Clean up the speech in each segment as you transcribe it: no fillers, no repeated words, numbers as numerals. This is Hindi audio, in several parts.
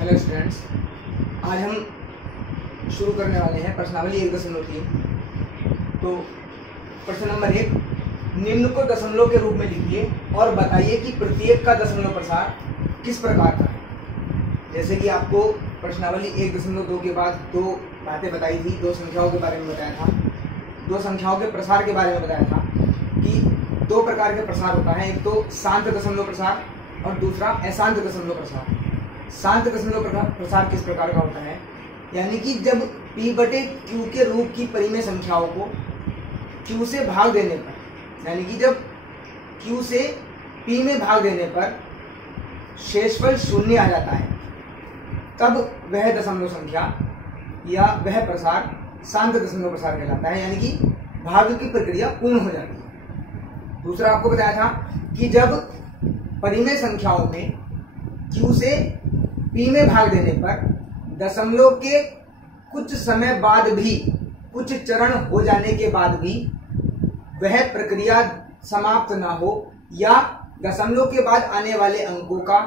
हेलो स्टूडेंट्स, आज हम शुरू करने वाले हैं प्रश्नावली 1.3। तो प्रश्न नंबर 1, निम्न को दशमलव के रूप में लिखिए और बताइए कि प्रत्येक का दशमलव प्रसार किस प्रकार का है। जैसे कि आपको प्रश्नावली 1.2 के बाद दो बातें बताई थी, दो संख्याओं के बारे में बताया था, दो संख्याओं के प्रसार के बारे में बताया था कि दो प्रकार के प्रसार होता है, एक तो शांत दशमलव प्रसार और दूसरा अशांत दशमलव प्रसार। शांत दशमलव प्रसार किस प्रकार का होता है, यानी कि जब p/q के रूप की परिमेय संख्याओं को q से भाग देने पर, यानी कि जब q से p में भाग देने पर शेषफल 0 आ जाता है, तब वह दशमलव संख्या या वह प्रसार शांत दशमलव प्रसार कहलाता है, यानी कि भाग की प्रक्रिया पूर्ण हो जाती है। दूसरा आपको बताया था कि जब परिमेय संख्याओं में q से p में भाग देने पर दशमलव के कुछ समय बाद भी, कुछ चरण हो जाने के बाद भी वह प्रक्रिया समाप्त ना हो या दशमलव के बाद आने वाले अंकों का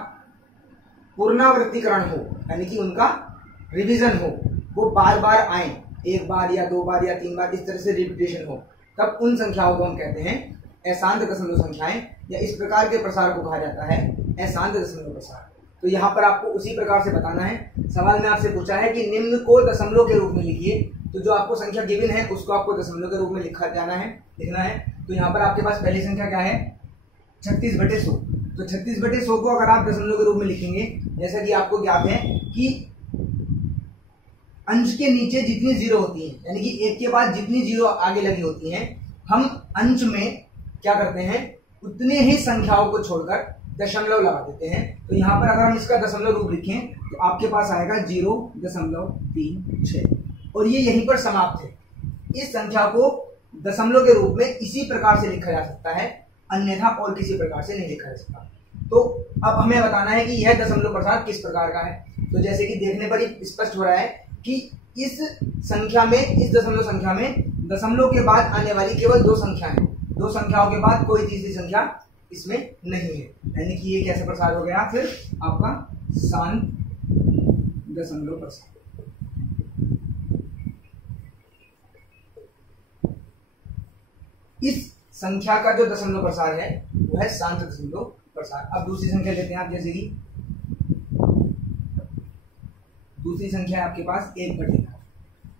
पुनरावृत्तिकरण हो, यानी कि उनका रिवीजन हो, वो बार बार आए, एक बार या दो बार या तीन बार, इस तरह से रिपीटेशन हो, तब उन संख्याओं को हम कहते हैं अशांत दशमलव संख्याएं, या इस प्रकार के प्रसार को कहा जाता है अशांत दशमलव प्रसार। तो यहाँ पर आपको उसी प्रकार से बताना है। सवाल में आपसे पूछा है कि निम्न को दशमलव के रूप में लिखिए, तो जो आपको संख्या गिवन है उसको आपको दशमलव के रूप में लिखना है। तो यहाँ पर आपके पास पहली संख्या क्या है, 36/100। तो 36/100 को अगर आप दशमलव के रूप में लिखेंगे, जैसा कि आपको ज्ञात है कि अंश के नीचे जितनी जीरो होती है, यानी कि एक के बाद जितनी जीरो आगे लगी होती हैं, हम अंश में क्या करते हैं, उतने ही संख्याओं को छोड़कर दशमलव लगा देते हैं। तो यहाँ पर अगर हम इसका दशमलव रूप लिखें तो आपके पास आएगा 0.36 और ये यहीं पर समाप्त है। इस संख्या को दशमलव के रूप में इसी प्रकार से लिखा जा सकता है, अन्यथा और किसी प्रकार से नहीं लिखा जा सकता। तो अब हमें बताना है कि यह दशमलव प्रसार किस प्रकार का है। तो जैसे कि देखने पर ही स्पष्ट हो रहा है कि इस संख्या में, इस दशमलव संख्या में दशमलव के बाद आने वाली केवल दो संख्याएं, दो संख्याओं के बाद कोई तीसरी संख्या इसमें नहीं है, यानी कि ये कैसे प्रसार हो गया, फिर आपका शांत दशमलव प्रसार। इस संख्या का जो दशमलव प्रसार है वो है शांत दशमलव प्रसार। अब दूसरी संख्या लेते हैं आप, जैसे कि दूसरी संख्या है आपके पास 1/11।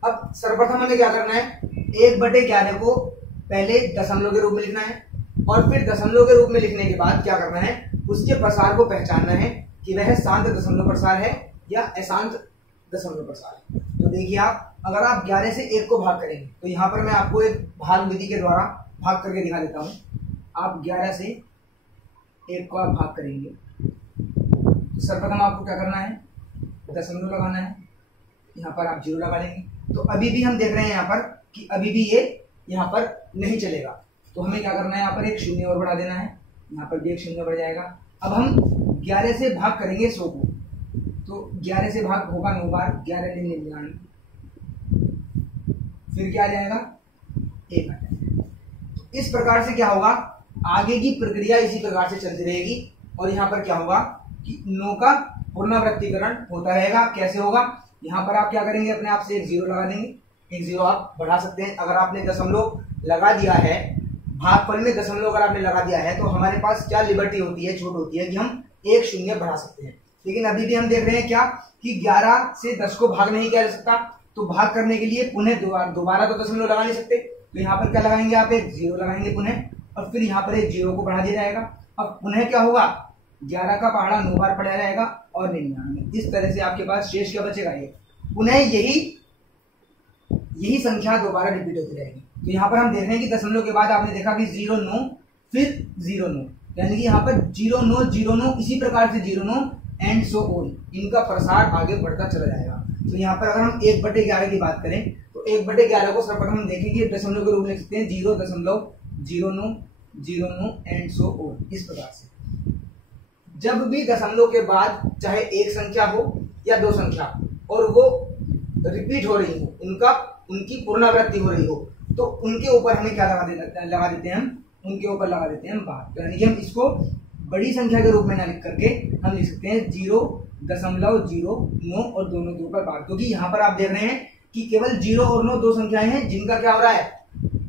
अब सर्वप्रथम हमें क्या करना है, 1/11 को पहले दशमलव के रूप में लिखना है और फिर दशमलव के रूप में लिखने के बाद क्या करना है, उसके प्रसार को पहचानना है कि वह शांत दशमलव प्रसार है या अशांत दशमलव प्रसार है। तो देखिए आप, अगर आप 11 से 1 को भाग करेंगे, तो यहाँ पर मैं आपको एक भाग विधि के द्वारा भाग करके दिखा देता हूँ। आप 11 से 1 को आप भाग करेंगे तो सर्वप्रथम आपको क्या करना है, दशमलव लगाना है, यहाँ पर आप 0 लगा लेंगे। तो अभी भी हम देख रहे हैं यहाँ पर कि अभी भी ये यहाँ पर नहीं चलेगा, तो हमें क्या करना है, यहाँ पर एक 0 और बढ़ा देना है, यहाँ पर भी एक 0 बढ़ जाएगा। अब हम 11 से भाग करेंगे 100 को, तो 11 से भाग होगा 9 बार, 11 × 99, फिर क्या आ जाएगा, 1 आ जाएगा। इस प्रकार से क्या होगा, आगे की प्रक्रिया इसी प्रकार से चलती रहेगी और यहाँ पर क्या होगा कि 9 का पुनरावृत्तिकरण होता रहेगा। कैसे होगा, यहाँ पर आप क्या करेंगे, अपने आप से एक 0 लगा देंगे, एक 0 आप बढ़ा सकते हैं। अगर आपने दशमलव लगा दिया है, भागफल में दशमलव अगर आपने लगा दिया है, तो हमारे पास क्या लिबर्टी होती है, छूट होती है कि हम एक 0 बढ़ा सकते हैं। लेकिन अभी भी हम देख रहे हैं क्या कि 11 से 10 को भाग नहीं किया जा सकता, तो भाग करने के लिए पुनः दोबारा तो दशमलव लगा नहीं सकते, तो यहाँ पर क्या लगाएंगे, आप एक 0 लगाएंगे पुनः, और फिर यहाँ पर एक 0 को बढ़ा दिया जाएगा। अब पुनः क्या होगा, 11 का पहाड़ा 9 बार पड़ा जाएगा और 99। इस तरह से आपके पास शेष क्या बचेगा, ये पुनः यही संख्या दोबारा रिपीट होती रहेगी। तो यहाँ पर हम देख रहे हैं कि दशमलव के बाद आपने देखा कि 0 9 फिर 0 9, यानी कि यहाँ पर 0 9 0 9, इसी प्रकार से 0 9 एंड सो ऑन, इनका प्रसार आगे बढ़ता चला जाएगा। तो यहाँ पर अगर हम 1/11 की बात करें तो 1/11 को सर्वप्रथम हम देखेंगे दशमलव के रूप में लिख सकते हैं 0.09 0 9 एंड सो ऑन। इस प्रकार से जब भी दशमलव के बाद चाहे एक संख्या हो या दो संख्या और वो रिपीट हो रही हो, उनकी पुनरावृत्ति हो रही हो, तो उनके ऊपर हमें क्या लगा देते हैं, उनके ऊपर लगा देते हैं हम भाग। यानी कि हम इसको बड़ी संख्या के रूप में ना लिख करके हम लिख सकते हैं 0.09 और दोनों के ऊपर भाग, क्योंकि यहाँ पर आप देख रहे हैं कि केवल 0 और 9 दो संख्याएं हैं जिनका क्या हो रहा है,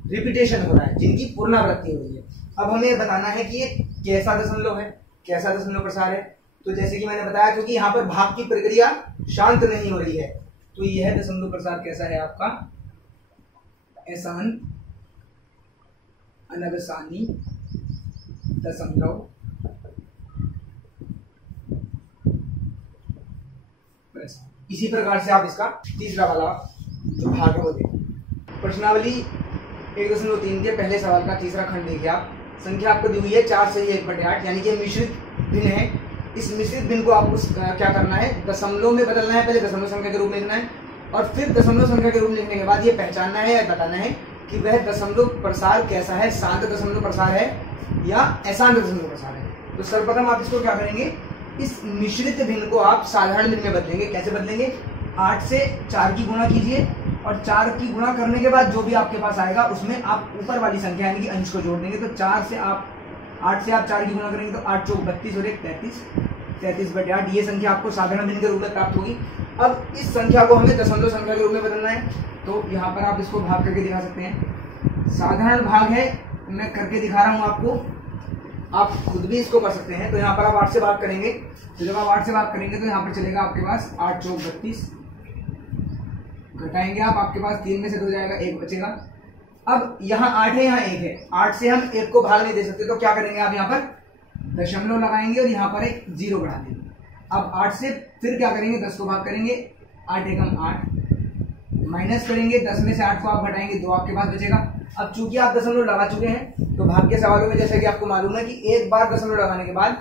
रिपीटेशन हो रहा है, जिनकी पुनरावृत्ति हो रही है। अब हमें बताना है कि ये कैसा दशमलव है, कैसा दशमलव प्रसार है। तो जैसे कि मैंने बताया, क्योंकि यहाँ पर भाग की प्रक्रिया शांत नहीं हो रही है, तो यह दशमलव प्रसार कैसा है आपका, अशांत अनवसानी दशमलव प्रसार। इसी प्रकार से आप इसका तीसरा वाला जो भाग है वो देखें। प्रश्नावली 1.3 के पहले सवाल का तीसरा खंड देखिए आप। संख्या आपको दी हुई है 4 से 1/8, यानी कि मिश्रित भिन्न है। इस मिश्रित भिन्न को आपको क्या करना है, दशमलव में बदलना है। पहले दशमलव संख्या के रूप में लिखना है और फिर दशमलव संख्या के रूप में लिखने के बाद ये पहचानना है या बताना है कि वह दशमलव प्रसार कैसा है, शांत दशमलव प्रसार है या अशांत दशमलव प्रसार है। तो सर्वप्रथम आप इसको क्या करेंगे, इस मिश्रित भिन्न को आप साधारण भिन्न में बदलेंगे। कैसे बदलेंगे, 8 से 4 की गुणा कीजिए और 4 की गुणा करने के बाद जो भी आपके पास आएगा उसमें आप ऊपर वाली संख्या यानी कि अंश को जोड़ देंगे। तो 8 से आप 4 की गुणा करेंगे तो 8 चौक 32 और 1 33, 33/8 ये संख्या आपको साधारण भिन्न के रूप में प्राप्त होगी। अब इस संख्या को हमें दशमलव संख्या के रूप में बदलना है, तो यहाँ पर आप इसको भाग करके दिखा सकते हैं। साधारण भाग है, मैं करके दिखा रहा हूँ आपको, आप खुद भी इसको कर सकते हैं। तो यहाँ पर आप 8 से भाग करेंगे, तो जब आप 8 से भाग करेंगे तो यहाँ पर चलेगा आपके पास 8 चौक 32, घटाएंगे आप, आपके पास 3 में से 2 जाएगा, 1 बचेगा। अब यहाँ 8 है, यहाँ 1 है, 8 से हम 1 को भाग नहीं दे सकते, तो क्या करेंगे आप यहाँ पर दशमलव लगाएंगे और यहाँ पर एक 0 बढ़ा देंगे। अब 8 से फिर क्या करेंगे, 10 को भाग करेंगे, 8 एकम 8, माइनस करेंगे, 10 में से 8 को आप घटाएंगे, 2 आपके पास बचेगा। अब चूंकि आप दशमलव लगा चुके हैं, तो भाग के सवालों में जैसा कि आपको मालूम है कि एक बार दशमलव लगाने के बाद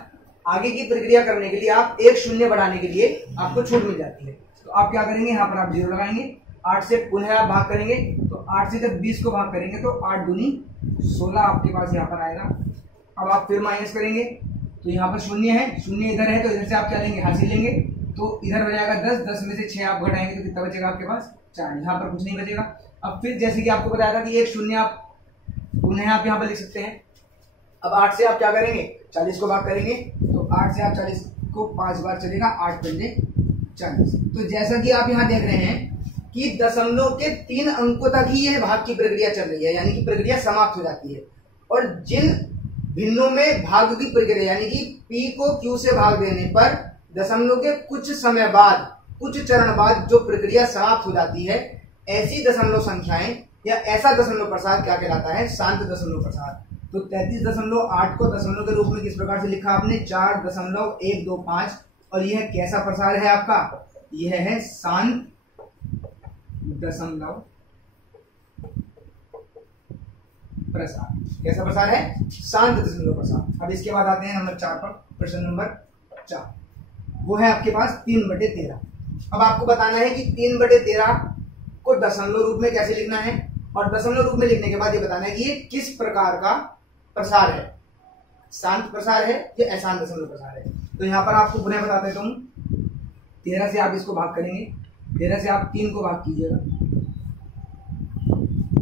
आगे की प्रक्रिया करने के लिए आप एक शून्य बढ़ाने के लिए आपको छूट मिल जाती है। तो आप क्या करेंगे, यहाँ पर आप 0 लगाएंगे, 8 से पुनः आप भाग करेंगे, तो 8 से जब 20 को भाग करेंगे तो 8 दूनी 16 आपके पास यहाँ पर आएगा। अब आप फिर माइनस करेंगे, तो यहाँ पर शून्य है, शून्य इधर है, तो इधर से आप क्या लेंगे, हासिल लेंगे, तो इधर हो जाएगा 10, 10 में से 6 आप घटाएंगे तो कितना बचेगा आपके पास, 4। यहाँ पर कुछ नहीं बचेगा। अब फिर जैसे कि आपको बताया था कि एक शून्य आप पुनः आप यहाँ पर लिख सकते हैं। अब 8 से आप क्या करेंगे, 40 को भाग करेंगे, तो 8 से आप 40 को 5 बार चलेगा, 8 पंजे 40। तो जैसा कि आप यहाँ देख रहे हैं कि दशमलव के 3 अंकों तक ही यह भाग की प्रक्रिया चल रही है, यानी कि प्रक्रिया समाप्त हो जाती है। और जिन भिन्नों में भाग की प्रक्रिया यानी कि p को q से भाग देने पर दशमलव के कुछ समय बाद, कुछ चरण बाद जो प्रक्रिया समाप्त हो जाती है, ऐसी दशमलव संख्याएं या ऐसा दशमलव प्रसार क्या कहलाता है, शांत दशमलव प्रसार। तो 33.8 को दशमलव के रूप में किस प्रकार से लिखा आपने, 4.125, और यह कैसा प्रसार है आपका, यह है शांत दशमलव प्रसार। कैसा प्रसार है, शांत दशमलव प्रसार। अब इसके बाद आते हैं नंबर 4 पर, प्रश्न नंबर 4, वो है आपके पास 3/13। अब आपको बताना है कि 3/13 को दशमलव रूप में कैसे लिखना है, और दशमलव रूप में लिखने के बाद ये बताना है कि ये किस प्रकार का प्रसार है, शांत प्रसार है या अशांत दशमलव प्रसार है। तो यहाँ पर आपको पुनः बता देता हूँ, 13 से आप इसको भाग करेंगे, 13 से आप 3 को भाग कीजिएगा,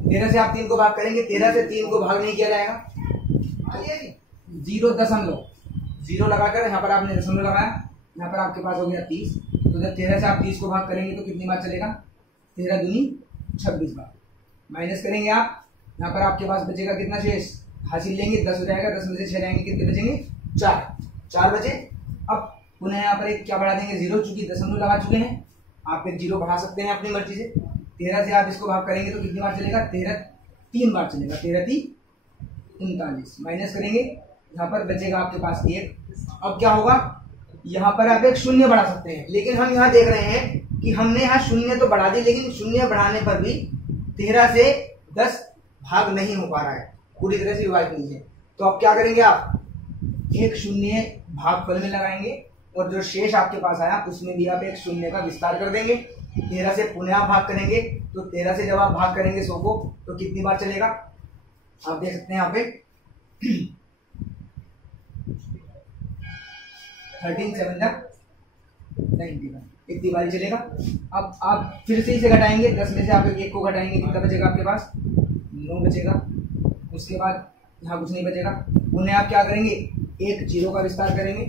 13 से आप 3 को भाग करेंगे, 13 से 3 को भाग नहीं किया जाएगा, 0 लगाकर यहाँ पर आपने दशमलव लगाया, यहाँ पर आपके पास हो गया 30। तो जब 13 से आप 30 को भाग करेंगे तो कितनी बार चलेगा, 13 दूनी 26 बार। माइनस करेंगे आप, यहाँ पर आपके पास बचेगा कितना शेष, हासिल लेंगे, 10 हो जाएगा, 10 में से 6 जाएंगे, कितने बचेंगे, 4 बचे। अब पुनः यहाँ पर एक क्या बढ़ा देंगे, 0, चूंकि दशमलव लगा चुके हैं, आप एक 0 बढ़ा सकते हैं अपनी मर्जी से। 13 से आप इसको भाग करेंगे तो कितनी बार चलेगा, 13 3 बार चलेगा, 13 3 39। माइनस करेंगे, यहाँ पर बचेगा आपके पास 1। अब क्या होगा, यहाँ पर आप एक शून्य बढ़ा सकते हैं, लेकिन हम यहाँ देख रहे हैं कि हमने यहाँ शून्य तो बढ़ा दी, लेकिन शून्य बढ़ाने पर भी 13 से 10 भाग नहीं हो पा रहा है, पूरी तरह से विभाजित नहीं है। तो अब क्या करेंगे, आप एक शून्य भागफल में लगाएंगे और जो शेष आपके पास आया उसमें भी आप एक शून्य का विस्तार कर देंगे। 13 से पुनः आप भाग करेंगे, तो 13 से जब आप भाग करेंगे 100 को, तो कितनी बार चलेगा, आप देख सकते हैं यहाँ पे 13 7 91, इतनी बार चलेगा। अब आप फिर से इसे घटाएंगे, 10 में से आप 1 को घटाएंगे, कितना बचेगा आपके पास, 9 बचेगा। उसके बाद यहाँ कुछ नहीं बचेगा। पुनः आप क्या करेंगे, एक 0 का विस्तार करेंगे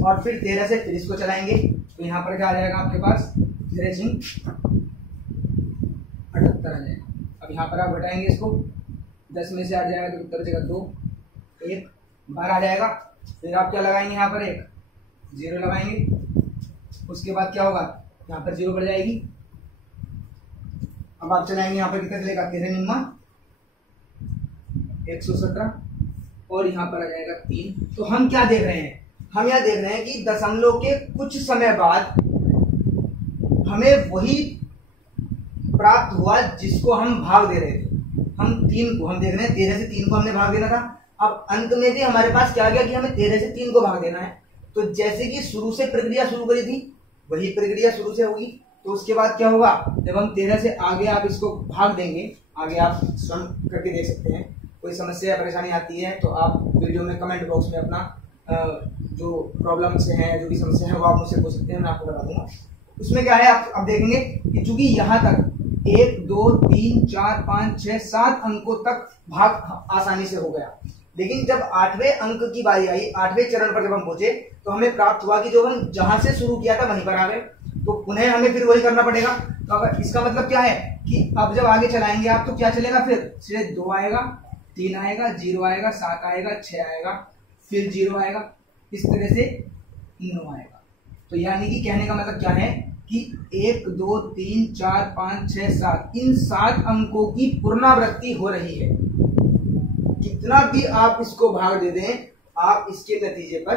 और फिर 13 से फिर इसको चलाएंगे, तो यहाँ पर क्या आ जाएगा आपके पास 78 आ जाएगा। अब यहाँ पर आप घटाएंगे इसको, 10 में से आ जाएगा तो उत्तर जगह 2, 1 12 आ जाएगा। फिर आप क्या लगाएंगे, यहाँ पर एक 0 लगाएंगे। उसके बाद क्या होगा, यहाँ पर 0 बढ़ जाएगी। अब आप चलाएंगे यहाँ पर कितना चलेगा, 13 निम्मा 117 और यहाँ पर आ जाएगा 3। तो हम क्या देख रहे हैं, हम यह देख रहे हैं कि दशमलव के कुछ समय बाद हमें वही प्राप्त हुआ जिसको हम भाग दे रहे थे। हम 3 को, हम देख रहे हैं 13 से 3 को हमने भाग देना था। अब अंत में भी हमारे पास क्या गया कि हमें 13 से 3 को भाग देना है। तो जैसे कि शुरू से प्रक्रिया शुरू करी थी वही प्रक्रिया शुरू से होगी। तो उसके बाद क्या होगा, जब हम 13 से आगे आप इसको भाग देंगे, आगे आप स्वयं करके देख सकते हैं। कोई समस्या या परेशानी आती है तो आप वीडियो में कमेंट बॉक्स में अपना जो प्रॉब्लम्स हैं, जो भी समस्या है वो आप मुझसे पूछ सकते हैं, मैं आपको बता दूंगा। उसमें क्या है, आप अब देखेंगे कि चूंकि यहाँ तक 1 2 3 4 5 6 7 अंकों तक भाग आसानी से हो गया, लेकिन जब 8वें अंक की बारी आई, 8वें चरण पर जब हम पहुंचे तो हमें प्राप्त हुआ कि जो हम जहां से शुरू किया था वहीं पर आ गए। तो पुनः हमें फिर वही करना पड़ेगा। तो अगर इसका मतलब क्या है कि अब जब आगे चलाएंगे आप तो क्या चलेगा, फिर सीधे 2 आएगा, 3 आएगा, 0 आएगा, 7 आएगा, 6 आएगा, फिर 0 आएगा, इस तरह से 9 आएगा। तो यानी कि कहने का मतलब क्या है कि 1 2 3 4 5 6 7 इन 7 अंकों की पुनरावृत्ति हो रही है। कितना भी आप इसको भाग दे दें, आप इसके नतीजे पर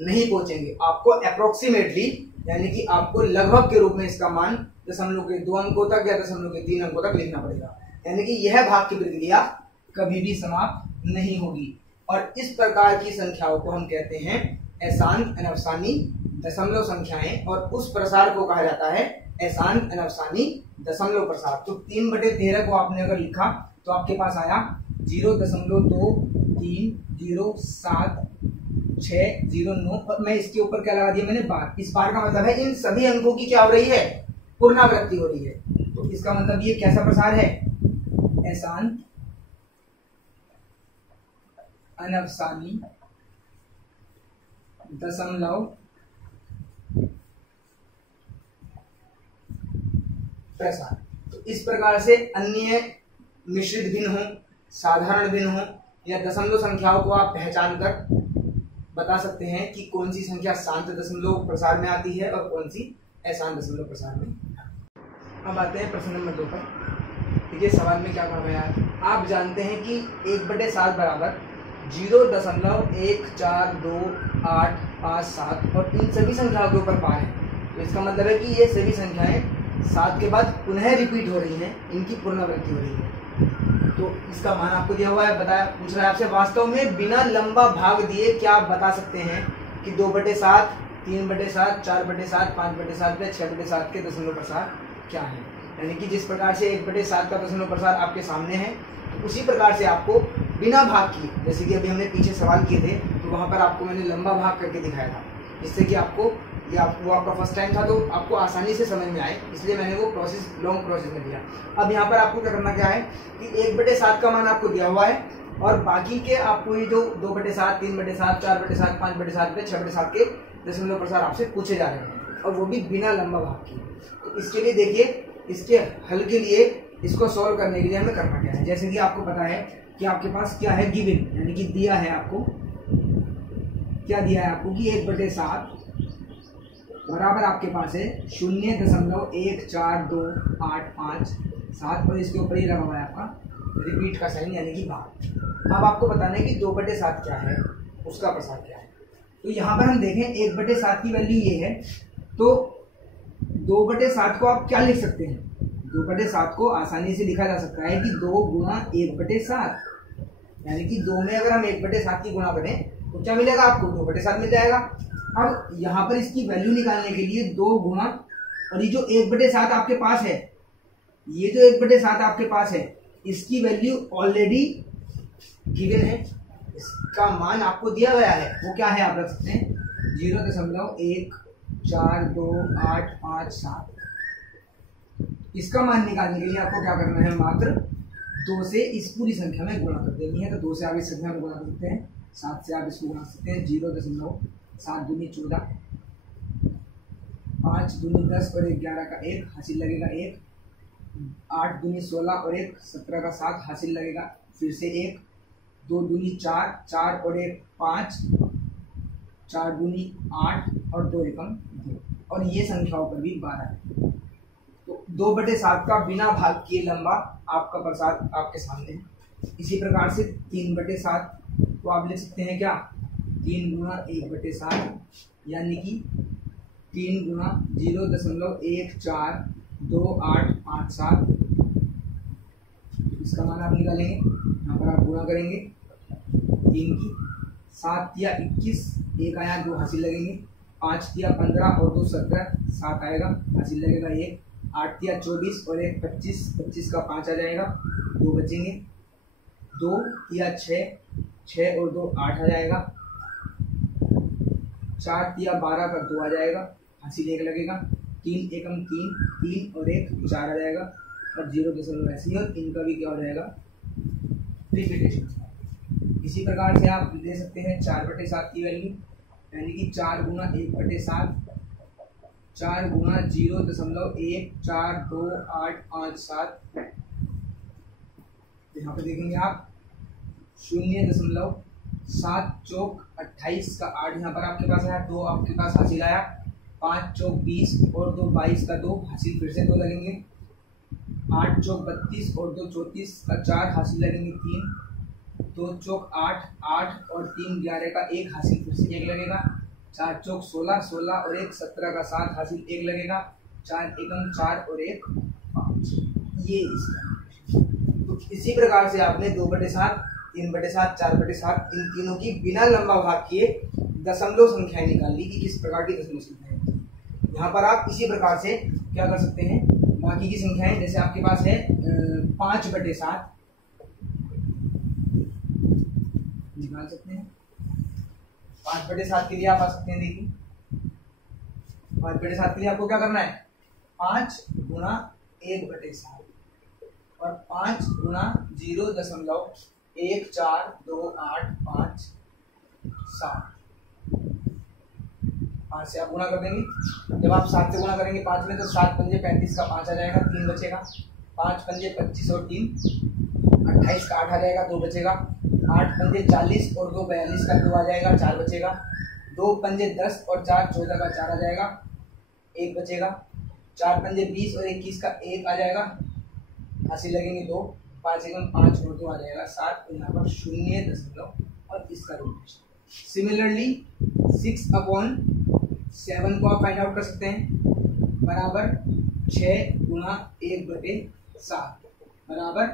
नहीं पहुंचेंगे। आपको अप्रोक्सीमेटली यानी कि आपको लगभग के रूप में इसका मान दशमलव के 2 अंकों तक या दशमलव के 3 अंकों तक लिखना पड़ेगा। यानी कि यह भाग की प्रक्रिया कभी भी समाप्त नहीं होगी। और इस प्रकार की संख्याओं को हम कहते हैं अशांत अनवसानी दशमलव संख्याएं, और उस प्रसार को कहा जाता है अशांत अनवसानी दशमलव प्रसार। तो 3/13 को आपने अगर लिखा तो आपके पास आया 0.23076009 और मैं इसके ऊपर क्या लगा दिया मैंने, बार। इस बार का मतलब है इन सभी अंकों की क्या हो रही है, पुनरावृत्ति हो रही है। तो इसका मतलब ये कैसा प्रसार है, अशांत अनवसानी दशमलव प्रसार। तो इस प्रकार से अन्य मिश्रित भिन्न हो, साधारण भिन्न हो या दशमलव संख्याओं को आप पहचान कर बता सकते हैं कि कौन सी संख्या शांत दशमलव प्रसार में आती है और कौन सी अशांत दशमलव प्रसार में। अब आते हैं प्रश्न नंबर 2 पर। देखिए सवाल में क्या कहा गया है, आप जानते हैं कि 1/7 बराबर 0.142857 और इन सभी संख्याओं के ऊपर पार है। तो इसका मतलब है कि ये सभी संख्याएं 7 के बाद पुनः रिपीट हो रही हैं, इनकी पुनरावृत्ति हो रही है। तो इसका मान आपको दिया हुआ है, बताया पूछ रहा है आपसे वास्तव में बिना लंबा भाग दिए क्या आप बता सकते हैं कि 2/7 3/7 4/7 5/7 या 6/7 के दशमलव प्रसार क्या है। यानी कि जिस प्रकार से 1/7 का दशमलव प्रसार आपके सामने है, तो उसी प्रकार से आपको बिना भाग किए, जैसे कि अभी हमने पीछे सवाल किए थे तो वहां पर आपको मैंने लंबा भाग करके दिखाया था, जिससे कि आपको वो आपका फर्स्ट टाइम था तो आपको आसानी से समझ में आए, इसलिए मैंने वो प्रोसेस लॉन्ग प्रोसेस में दिया। अब यहाँ पर आपको क्या करना क्या है कि 1/7 का मान आपको दिया हुआ है और बाकी के आपको ये जो 2/7 3/7 4/7 5/7 6/7 के दशमलव प्रसार आपसे पूछे जा रहे हैं, और वो भी बिना लंबा भाग किए। तो इसके लिए देखिए, इसके हल के लिए, इसको सॉल्व करने के लिए हमें करना क्या है। जैसे कि आपको पता है कि आपके पास क्या है, गिवन यानी कि दिया है आपको, क्या दिया है आपको कि 1/7 बराबर आपके पास है 0.14285 और इसके ऊपर ही लगा हुआ है आपका रिपीट का साइन यानी कि भाग। अब आपको बताना है कि 2/7 क्या है, उसका प्रसार क्या है। तो यहाँ पर हम देखें 1/7 की वैल्यू ये है, तो 2/7 को आप क्या लिख सकते हैं, 2/7 को आसानी से लिखा जा सकता है कि 2 गुणा 1/7, यानी कि 2 में अगर हम 1/7 की गुणा करें तो क्या मिलेगा आपको, 2/7 मिल जाएगा। अब यहाँ पर इसकी वैल्यू निकालने के लिए 2 गुणा, और ये जो 1/7 आपके पास है, ये जो 1/7 आपके पास है, इसकी वैल्यू ऑलरेडी गिवन है, इसका मान आपको दिया गया है, वो क्या है आप रख सकते हैं 0.1428557। इसका मान निकालने के लिए आपको क्या करना है, मात्र 2 से इस पूरी संख्या में गुणा कर देनी है। तो 2 से आप इस संख्या में गुणा कर सकते हैं, 7 से आप इसको गुणा सकते हैं, 0.7 दूनी 14, 5 दूनी 10 और 1 11 का 1 हासिल लगेगा 1, 8 दूनी 16 और 1 17 का 7 हासिल लगेगा, फिर से 1, 2 दूनी 4, 4 और 1 5, 4 दूनी 8 और 2 एकम 2, और ये संख्याओं पर भी 12 है। तो 2/7 का बिना भाग किए लंबा आपका प्रसाद आपके सामने है। इसी प्रकार से 3/7 तो आप लिख सकते हैं क्या, 3 गुना 1/7 यानी कि 3 गुना 0.142857, इसका मान आप निकालेंगे, यहाँ पर आप गुणा करेंगे 3 की, 7 या 21, 1 आया 2 हासिल लगेंगे, 5 या 15 और 2 17, 7 आएगा हासिल लगेगा 1, 8 या 24 और 1 25, 25 का 5 आ जाएगा, 2 बचेंगे, 2 या 6, 6 और 2 8 आ जाएगा, 4 या 12 का 2 आ जाएगा, हासिल 1 लगेगा, 3 एकम 3, 3 और 1 4 आ जाएगा, और 0 ऐसे ही, और इनका भी क्या हो जाएगा, रिपीटेशन। इसी प्रकार से आप ले सकते हैं 4/7 की वैल्यू, यानी कि 4 गुना 1/7, 4 गुना 0.142857, यहाँ पे देखेंगे आप 0.7 चौक 28 का 8 यहाँ पर आपके पास आया, 2 आपके पास हासिल आया, 5 चौक 20 और 2 22 का 2 हासिल, फिर से 2 लगेंगे, 8 चौक 32 और 2 34 का 4 हासिल लगेंगे 3, 2 चौक 8 8 और 3 11 का 1 हासिल, फिर से 1 लगेगा, 4 चौक 16 16 और 1 17 का 7 हासिल 1 लगेगा, 4 एकम 4 और 1 5, ये इसका। तो इसी प्रकार से आपने 2/7, 3/7, 4/7 इन तीनों की बिना लंबा भाग किए दशमलव संख्याएं निकाल ली कि किस प्रकार की दशमलव संख्याएं हैं। यहाँ पर आप इसी प्रकार से क्या कर सकते हैं, बाकी की संख्याएं, जैसे आपके पास है 5/7 निकाल सकते हैं, 5/7 के लिए आप आ सकते हैं, देखिए 5/7 के लिए आपको क्या करना है, 5 गुना 1/7 और 5 गुना 0.142857, 5 से आप गुणा कर देंगे। जब आप 7 से गुणा करेंगे 5 में, तो 7 पंजे 35 का 5 आ जाएगा, 3 बचेगा, 5 पंजे 25 और 3 28 का 8 आ जाएगा, 2 बचेगा, 8 पंजे 40 और 2 42 का 2 आ जाएगा, 4 बचेगा, 2 पंजे 10 और 4 14 का 4 आ जाएगा, 1 बचेगा, 4 पंजे 20 और 21 का 1 आ जाएगा, हासिल लगेंगे 2, 5 एकम 5 और 2 आ जाएगा 7, यहाँ पर 0 और इसका रोटेशन। सिमिलरली 6/7 को आप फाइंड आउट कर सकते हैं, बराबर 6 गुना 1/7 बराबर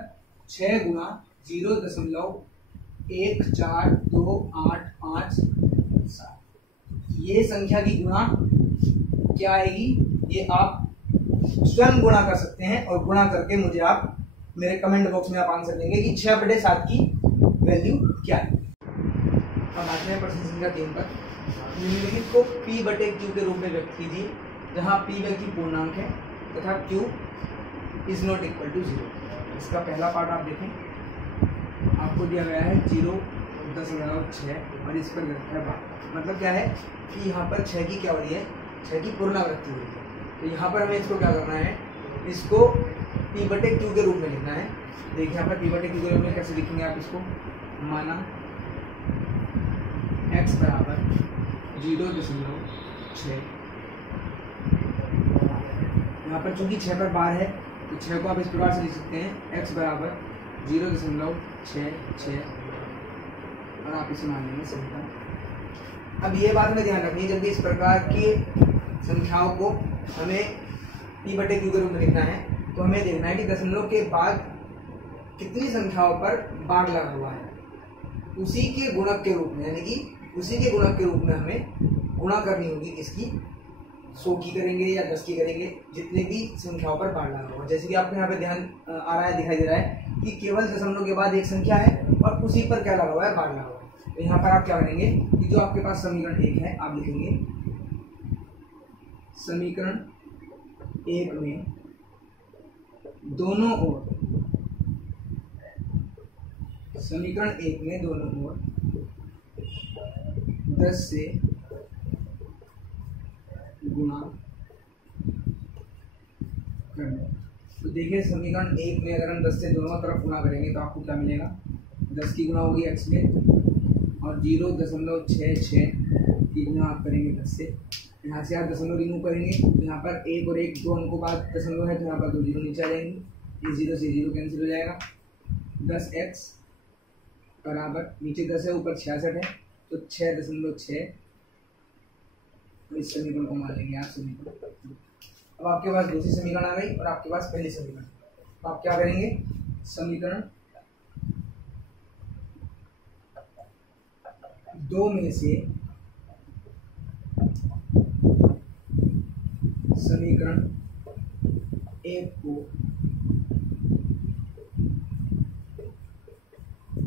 6 गुना 0.1428557। ये संख्या की गुणा क्या आएगी, ये आप स्वयं गुणा कर सकते हैं, और गुणा करके मुझे आप मेरे कमेंट बॉक्स में आप आंसर देंगे कि 6/7 की वैल्यू क्या है। अब आते हैं प्रश्न संख्या 3 पर। निम्नलिखित को P/Q के रूप में व्यक्त कीजिए, जहां P व्यक्ति पूर्णांक है तथा Q is not equal to 0। इसका पहला पार्ट आप देखें, आपको दिया गया है 0.6 और इस पर व्यक्त है भाग। मतलब क्या है कि यहाँ पर 6 की क्या हो रही है, 6 की पुनरावृत्ति हो रही है। तो यहाँ पर हमें इसको क्या करना है, इसको P/Q के रूप में लिखना है। देखिए यहाँ पर P/Q के रूप में कैसे लिखेंगे आप इसको, माना x बराबर 0.6, यहाँ पर चूंकि 6 पर बार है तो 6 को आप इस प्रकार से लिख सकते हैं, x बराबर 0.66 और आप इसे मान लेंगे समीकरण। अब ये बात में ध्यान रखनी है, जब भी इस प्रकार की संख्याओं को हमें P/Q के रूप में लिखना है तो हमें देखना है कि दशमलव के बाद कितनी संख्याओं पर बार लगा हुआ है, उसी के गुणक के रूप में, यानी कि उसी के गुणक के रूप में हमें गुणा करनी होगी। किसकी, 100 की करेंगे या 10 की करेंगे, जितने भी संख्याओं पर बार लगा हुआ। जैसे कि आपको यहाँ पे ध्यान आ रहा है, दिखाई दे रहा है कि केवल दशमलव के बाद एक संख्या है और उसी पर क्या लगा हुआ है, बार लगा हुआ है। तो यहाँ पर आप क्या करेंगे कि जो आपके पास समीकरण 1 है, आप लिखेंगे समीकरण 1 में दोनों ओर, समीकरण 1 में दोनों ओर 10 से गुणा करने। तो देखिए समीकरण 1 में अगर हम 10 से दोनों तरफ गुणा करेंगे तो आपको क्या मिलेगा, 10 की गुणा होगी x में और 0.66 की गुणा आप करेंगे 10 से। यहाँ से आप दशमलव रिमूव करेंगे तो यहाँ पर 1 और 1 दो अंकों बाद दशमलव है तो यहाँ पर 2 जीरो नीचे आ जाएंगे, ये 0 से 0 कैंसिल हो जाएगा। 10x बराबर नीचे 10 है ऊपर 66 है तो 6.6, तो इस समीकरण को मान लेंगे आप समीकरण। अब आपके पास दूसरी समीकरण आ गई और आपके पास पहली समीकरण, तो आप क्या करेंगे, समीकरण 2 में से समीकरण 1 को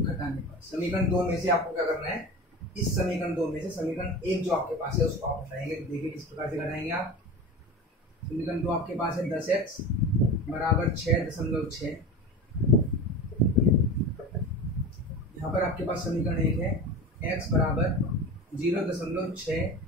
घटाने पर, समीकरण 2 में से आपको क्या करना है, इस समीकरण 2 में से समीकरण 1 जो आपके पास है उसको आप घटाएंगे। तो देखिए किस प्रकार से घटाएंगे आप। समीकरण 2 आपके पास है 10x बराबर 6.6, यहाँ पर आपके पास समीकरण 1 है x बराबर 0.6,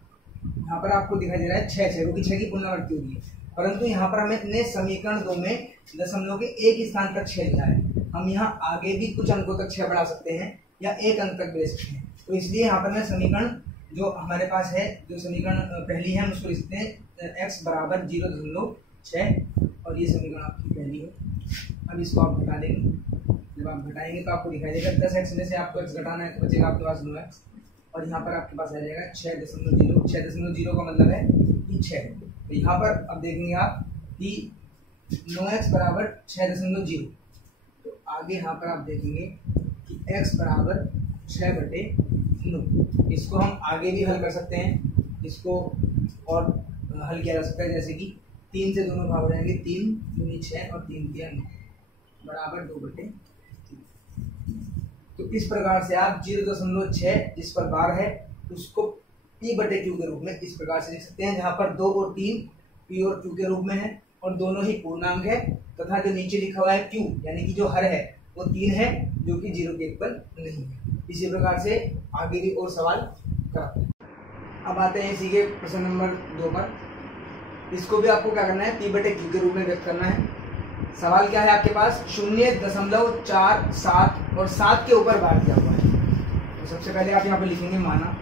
यहाँ पर आपको दिखाई दे रहा है 6 क्योंकि 6 की पुनरावृत्ति होगी, परंतु यहाँ पर हमें अपने समीकरण 2 में दशमलव के एक स्थान तक 6 लिखा है। हम यहाँ आगे भी कुछ अंकों तक 6 बढ़ा सकते हैं या एक अंक तक भेज सकते हैं, तो इसलिए यहाँ पर मैं समीकरण जो हमारे पास है, जो समीकरण पहली है हम उसको लिखते हैं x बराबर 0.6 और ये समीकरण आपकी पहली है। अब इसको आप घटा देंगे, जब आप घटाएंगे तो आपको दिखाई देगा 10x में से आपको x घटाना है तो बचेगा आपके पास 9x और यहाँ पर आपके पास आ जाएगा 6.0 का मतलब है कि 6। तो यहाँ पर अब देखेंगे आप कि 9x बराबर 6.0, तो आगे यहाँ पर आप देखेंगे कि x बराबर 6/9। इसको हम आगे भी हल कर सकते हैं, इसको और हल किया जा सकता है, जैसे कि 3 से दोनों भाग हो जाएंगे, 3 दूनी 6 और 3 तिया 9 बराबर 2/3। तो इस प्रकार से आप 0.6 जिस पर बार है उसको p/q के रूप में इस प्रकार से लिख सकते हैं, जहाँ पर 2 और 3 p और q के रूप में है और दोनों ही पूर्णांक है, तथा जो नीचे लिखा हुआ है q यानी कि जो हर है वो 3 है जो कि 0 के इक्वल नहीं है। इसी प्रकार से आगे भी और सवाल करते हैं। अब आते हैं इसी के प्रश्न नंबर 2 पर। इसको भी आपको क्या करना है, p/q के रूप में व्यक्त करना है। सवाल क्या है आपके पास, 0.47 और 7 के ऊपर बार दिया हुआ है। तो सबसे पहले आप यहाँ पर लिखेंगे माना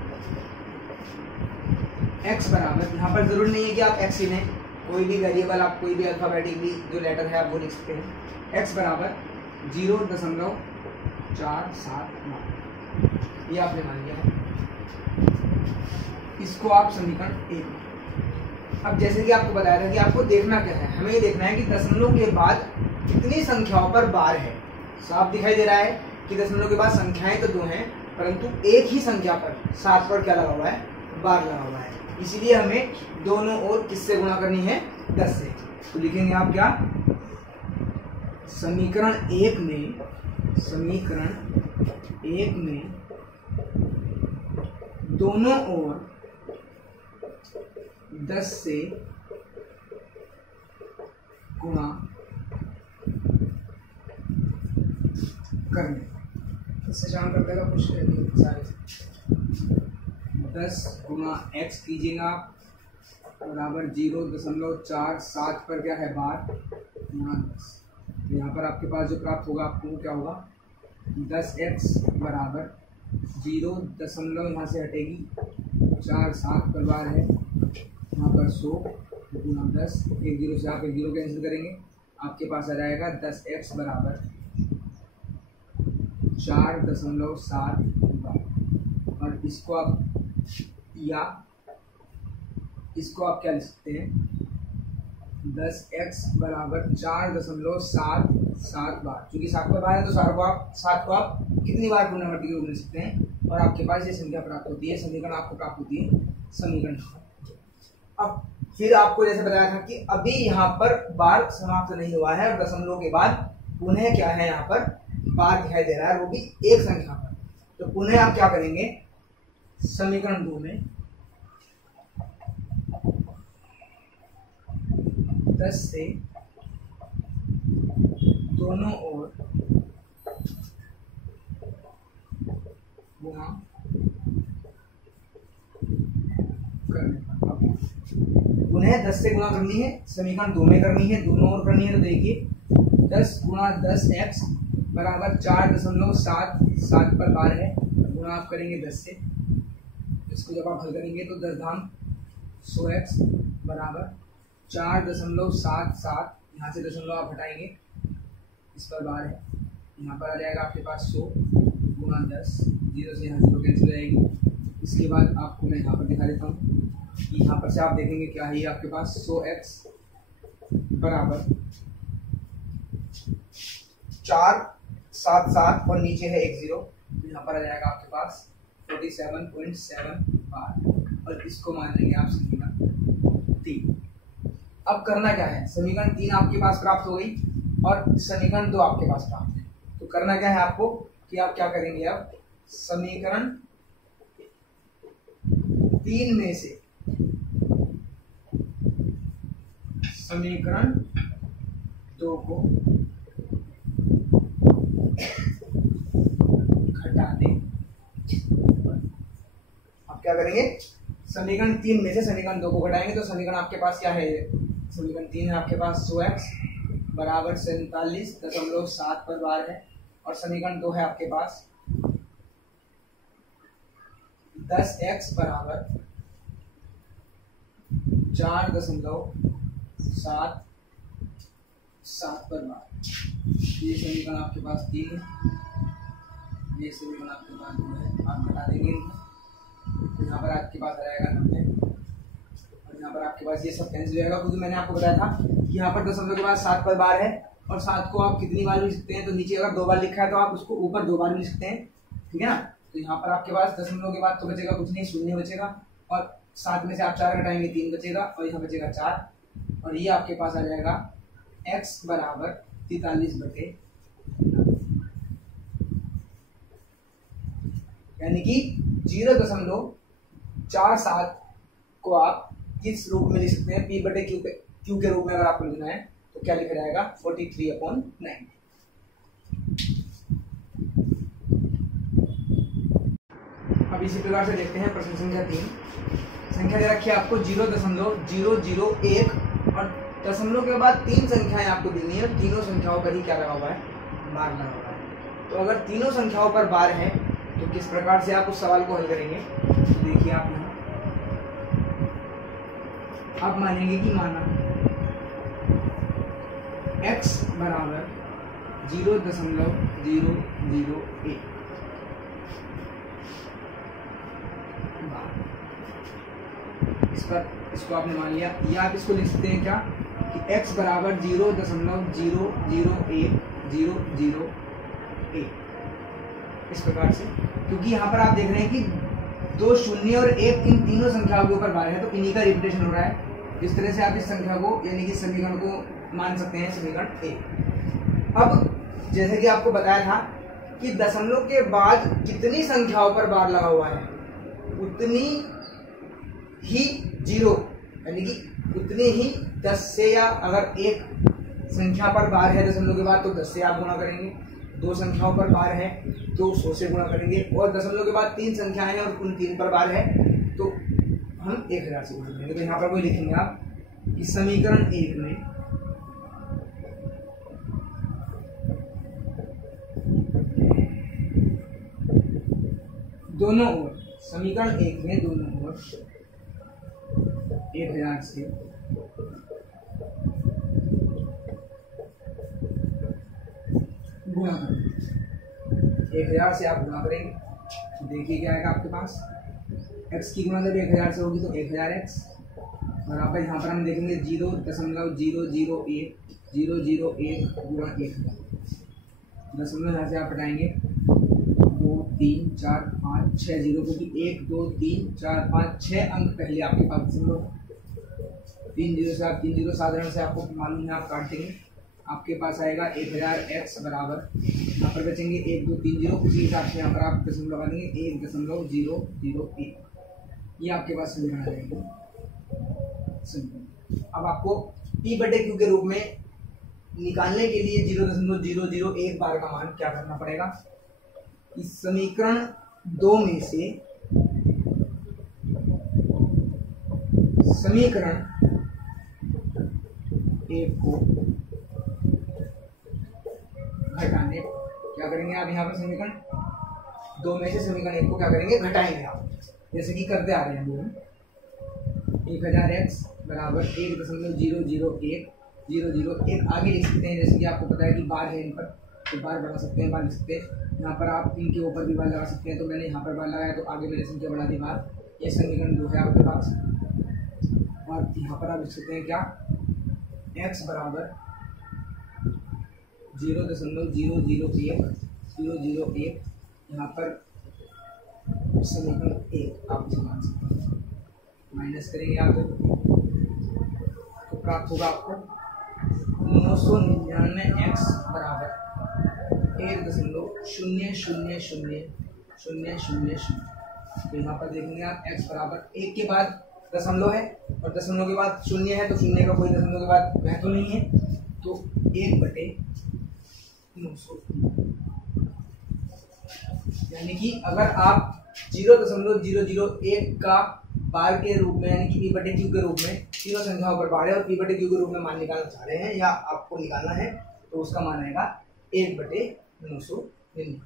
x बराबर, यहाँ पर जरूर नहीं है कि आप x ही लें, कोई भी वेरिएबल आप कोई भी अल्फाबेटिकली जो लेटर है आप वो लिख सकते हैं। x बराबर 0.479 ये आपने मान लिया है। इसको आप समीकरण 1, अब जैसे कि आपको बताया था कि आपको देखना क्या है, हमें ये देखना है कि दशमलव के बाद कितनी संख्याओं पर बार है। साफ दिखाई दे रहा है कि दशमलव के बाद संख्याएं तो 2 हैं, परंतु एक ही संख्या पर 7 पर क्या लगा हुआ है, बार लगा हुआ है। इसीलिए हमें दोनों ओर किससे गुणा करनी है, 10 से। तो लिखेंगे आप क्या, समीकरण 1 में दोनों ओर 10 से गुणा करने, इससे शाम करते का कुछ सारे 10 गुणा x कीजिएगा बराबर 0.47 पर क्या है बार गुणा 10। तो यहाँ पर आपके पास जो प्राप्त होगा आपको क्या होगा, 10x बराबर 0 यहाँ से हटेगी 47 पर बार है, यहाँ पर 100 गुणा 10, एक 0 से आप एक 0 कैंसिल करेंगे, आपके पास आ जाएगा 10x बराबर 4.7 बार। और इसको आप क्या लिख सकते हैं, 10x बराबर 4.77 बार। चूंकि 7 पर बार है तो 7 को आप कितनी बार पुनरावृत्ति के रूप में लिख सकते हैं और आपके पास ये संख्या प्राप्त होती है, समीकरण आपको प्राप्त होती है समीकरण। अब फिर आपको जैसे बताया था कि अभी यहाँ पर बार समाप्त नहीं हुआ है और दशमलव के बाद पुनः क्या है, यहाँ पर बार दिखाई दे रहा है, वो भी एक संख्या पर। तो पुनः आप क्या करेंगे, समीकरण 2 में 10 से दोनों ओर गुणा करने पर उन्हें 10 से गुणा करनी है, समीकरण 2 में करनी है, दोनों और करनी है। तो देखिए 10 गुणा 10x बराबर 4.77 पर 12 है, गुणा आप करेंगे 10 से। इसको जब आप हल करेंगे तो 10 धाम 100x बराबर 4.77, यहाँ से दशमलव आप हटाएंगे, इस पर 12 है, यहाँ पर आ जाएगा आपके पास 100 गुणा 10, 0 से यहाँ 0 कैंसिल हो जाएगी। इसके बाद आपको मैं यहाँ पर दिखा देता हूँ कि यहाँ पर से आप देखेंगे क्या है आपके पास 100x बराबर 477 और नीचे है 10, तो यहाँ पर आ जाएगा आपके पास 47.7 बार, और इसको मान लेंगे आप समीकरण 3। अब करना क्या है, समीकरण 3 आपके पास प्राप्त हो गई और समीकरण 2 आपके पास प्राप्त है। तो करना क्या है आपको कि आप क्या करेंगे, अब समीकरण 3 में से समीकरण 2 को घटा दें। आप क्या करेंगे, समीकरण 3 में से समीकरण 2 को घटाएंगे तो समीकरण आपके पास क्या है, समीकरण 3 है आपके पास 100x बराबर 47.7 पर 12 है, और समीकरण 2 है आपके पास 10x बराबर 4.77 पर 12। ये समीकरण आपके पास 3 है, ये समीकरण आपके पास 2 है, आप घटा देंगे तो यहाँ पर आपके पास आ जाएगा 90, और यहाँ पर आपके पास ये सब कैंसिल हो जाएगा, क्योंकि मैंने आपको बताया था कि यहाँ पर दशमलव के बाद 7 पर 12 है, और 7 को आप कितनी बार लिख सकते हैं, तो नीचे अगर 2 बार लिखा है तो आप उसको ऊपर 2 बार लिख सकते हैं, ठीक है ना। तो यहाँ पर आपके पास दशमलव के बाद तो बचेगा कुछ नहीं, 0 बचेगा, और 7 में से आप 4 घटाएंगे 3 बचेगा, और यहाँ बचेगा 4, और ये आपके पास आ जाएगा x बराबर 43/, यानी कि 0.47 को आप किस रूप में लिख सकते हैं, p/q के रूप में अगर आपको लिखना है तो क्या लिखा जाएगा 43/9। अब इसी प्रकार से देखते हैं प्रश्न संख्या 3। संख्या दे रखी है आपको 0.001 और दशमलव के बाद 3 संख्याएं आपको देनी है, तीनों संख्याओं पर ही क्या लगा हुआ है, बार लगा हुआ है। तो अगर तीनों संख्याओं पर बार है तो किस प्रकार से आप उस सवाल को हल करेंगे, तो देखिए आप यहाँ आप मानेंगे कि माना x बराबर 0.001 इसको आपने मान लिया, या आप इसको लिख सकते हैं क्या कि x बराबर 0.001 इस प्रकार से, क्योंकि यहाँ पर आप देख रहे हैं कि 2 0 और 1 इन तीनों संख्याओं के ऊपर बार है, तो इन्हीं का रिपीटेशन हो रहा है। इस तरह से आप इस संख्या को यानी कि समीकरण को मान सकते हैं समीकरण 1। अब जैसे कि आपको बताया था कि दशमलव के बाद कितनी संख्याओं पर बार लगा हुआ है, उतनी ही 0 यानी कि उतने ही 10 से, या अगर एक संख्या पर बार है दशमलव के बाद तो 10 से आप गुणा करेंगे, 2 संख्याओं पर बार है तो 100 से गुणा करेंगे, और दशमलव के बाद 3 संख्याएं हैं और उन 3 पर बार है तो हम 1000 से गुणा करेंगे। तो यहाँ पर कोई लिखेंगे आप कि समीकरण 1 में दोनों ओर, समीकरण 1 में दोनों ओर 1000 से गुणा करेंगे, 1000 से आप गुणा करेंगे तो देखिए क्या आएगा आपके पास, x की गुणा जब 1000 से होगी तो 1000x बराबर, यहाँ पर हम देखेंगे 0.001 गुणा 1000, दशमलव यहाँ से आप हटाएंगे 2 3 4 5 6 0, क्योंकि 1 2 3 4 5 6 अंक पहले आपके पास दशमलव, 3 0 से आप 3 0 साधारण से आपको मालूम है, आप काट देंगे, आपके पास आएगा 1000x बराबर, यहाँ पर बचेंगे 1 2 3 0, उसी हिसाब से यहाँ पर आप दशमलव लगा देंगे 1.001, ये आपके पास समीकरण आ जाएगा। अब आपको p/q के रूप में निकालने के लिए 0.001 बार का मान क्या करना पड़ेगा, इस समीकरण 2 में से समीकरण एक को घटाने, क्या करेंगे आप यहाँ पर समीकरण दो में से समीकरण एक को क्या करेंगे, घटाएंगे आप, जैसे कि करते आ रहे हैं हम। 1000x बराबर 1.001001 आगे लिख सकते हैं, जैसे कि आपको पता है कि बार है इन पर, तो बार बढ़ा सकते हैं, बार लिख सकते हैं। यहाँ पर आप इनके ऊपर भी बार लगा सकते हैं, तो मैंने यहाँ पर बार लगाया तो आगे मैंने संख्या बढ़ा दी बार। ये समीकरण 2 है आपके पास। और यहाँ पर आप लिख सकते हैं क्या, x बराबर 0.001001 यहाँ पर समीकरण 1 आप इसे मान सकते हैं। माइनस करेंगे आप तो प्राप्त होगा आपको 999x बराबर 1.0000000। तो यहाँ पर देखेंगे आप x बराबर 1 के बाद दशमलव है और दशमलव के बाद शून्य है, तो शून्य का कोई दशमलव के बाद वह तो नहीं है, तो 1/900। यानी कि अगर आप 0.001 का बार के रूप में यानी कि p/q के रूप में तीनों संख्याओं पर बार है और p/q के रूप में मान निकालना चाह रहे हैं या आपको निकालना है, तो उसका मान आएगा 1/999।